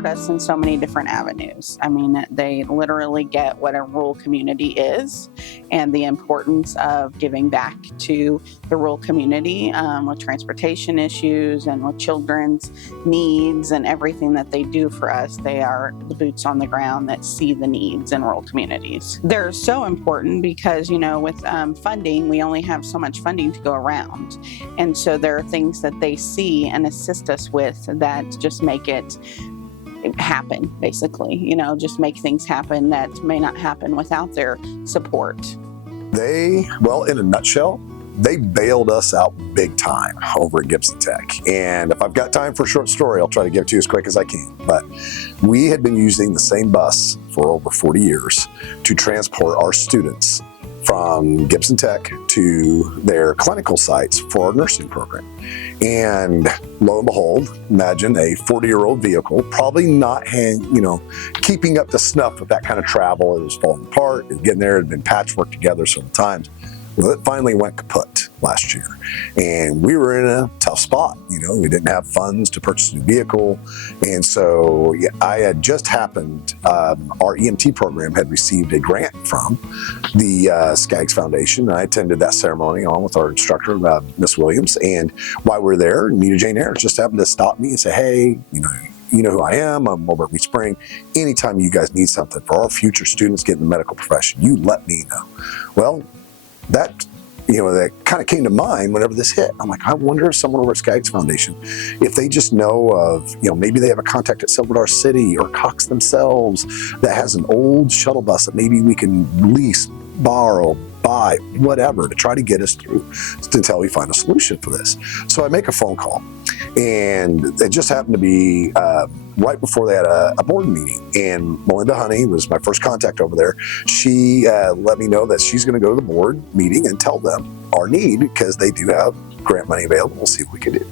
support us in so many different avenues. I mean, they literally get what a rural community is and the importance of giving back to the rural community with transportation issues and with children's needs and everything that they do for us. They are the boots on the ground that see the needs in rural communities. They're so important because, you know, with funding, we only have so much funding to go around. And so there are things that they see and assist us with that just make it happen, basically, you know, just make things happen that may not happen without their support. Well, in a nutshell, they bailed us out big time over at Gibson Tech. And if I've got time for a short story, I'll try to get it to you as quick as I can. But we had been using the same bus for over 40 years to transport our students from Gibson Tech to their clinical sites for our nursing program. And lo and behold, imagine a 40-year-old vehicle, probably not keeping up to snuff with that kind of travel. It was falling apart, it was getting there, it had been patchworked together several times. Well, it finally went kaput last year, and we were in a tough spot. You know, we didn't have funds to purchase a new vehicle, and so I had just happened, our EMT program had received a grant from the Skaggs Foundation, and I attended that ceremony along with our instructor, Miss Williams, and while we were there, Nita Jane Ayers just happened to stop me and say, hey, you know who I am, I'm over at Wheat Spring. Anytime you guys need something for our future students getting in the medical profession, you let me know. Well, that kind of came to mind whenever this hit. I'm like, I wonder if someone over at Skaggs Foundation, if they just know of, maybe they have a contact at Silver City or Cox themselves that has an old shuttle bus that maybe we can lease, borrow, buy, whatever, to try to get us through until we find a solution for this. So I make a phone call, and it just happened to be right before they had a board meeting, and Melinda Honey was my first contact over there. She let me know that she's going to go to the board meeting and tell them our need, because they do have grant money available. We'll see what we can do.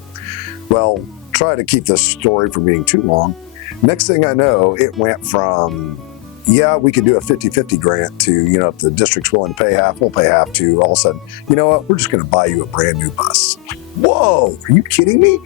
Well, try to keep this story from being too long. Next thing I know, it went from, yeah, we could do a 50-50 grant to, if the district's willing to pay half, we'll pay half, to all of a sudden, you know what, we're just going to buy you a brand new bus. Whoa, are you kidding me?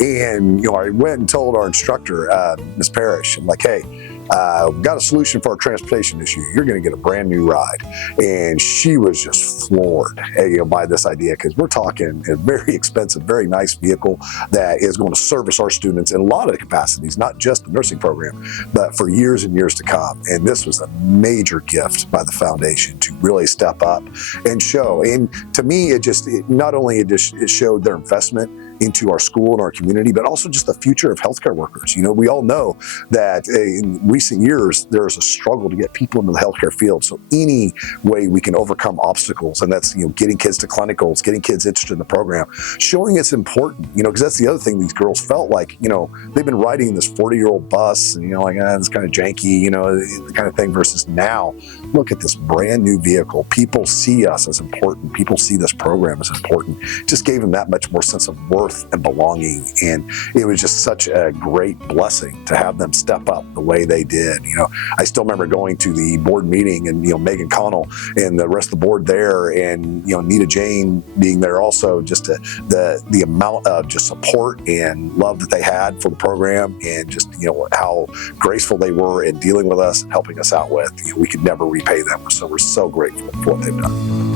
And, I went and told our instructor, Miss Parrish, I'm like, hey, we've got a solution for our transportation issue. You're going to get a brand new ride. And she was just floored, by this idea, because we're talking a very expensive, very nice vehicle that is going to service our students in a lot of capacities, not just the nursing program, but for years and years to come. And this was a major gift by the foundation to really step up and show. And to me, it not only it showed their investment into our school and our community, but also just the future of healthcare workers. We all know that in recent years, there's a struggle to get people into the healthcare field. So any way we can overcome obstacles, and that's, getting kids to clinicals, getting kids interested in the program, showing it's important, because that's the other thing these girls felt like, they've been riding this 40-year-old bus and, it's kind of janky, the kind of thing, versus now, look at this brand new vehicle. People see us as important. People see this program as important. Just gave them that much more sense of worth and belonging, and it was just such a great blessing to have them step up the way they did. I still remember going to the board meeting, and Megan Connell and the rest of the board there, and Nita Jane being there also, just the amount of just support and love that they had for the program, and just how graceful they were in dealing with us and helping us out with. We could never repay them, so we're so grateful for what they've done.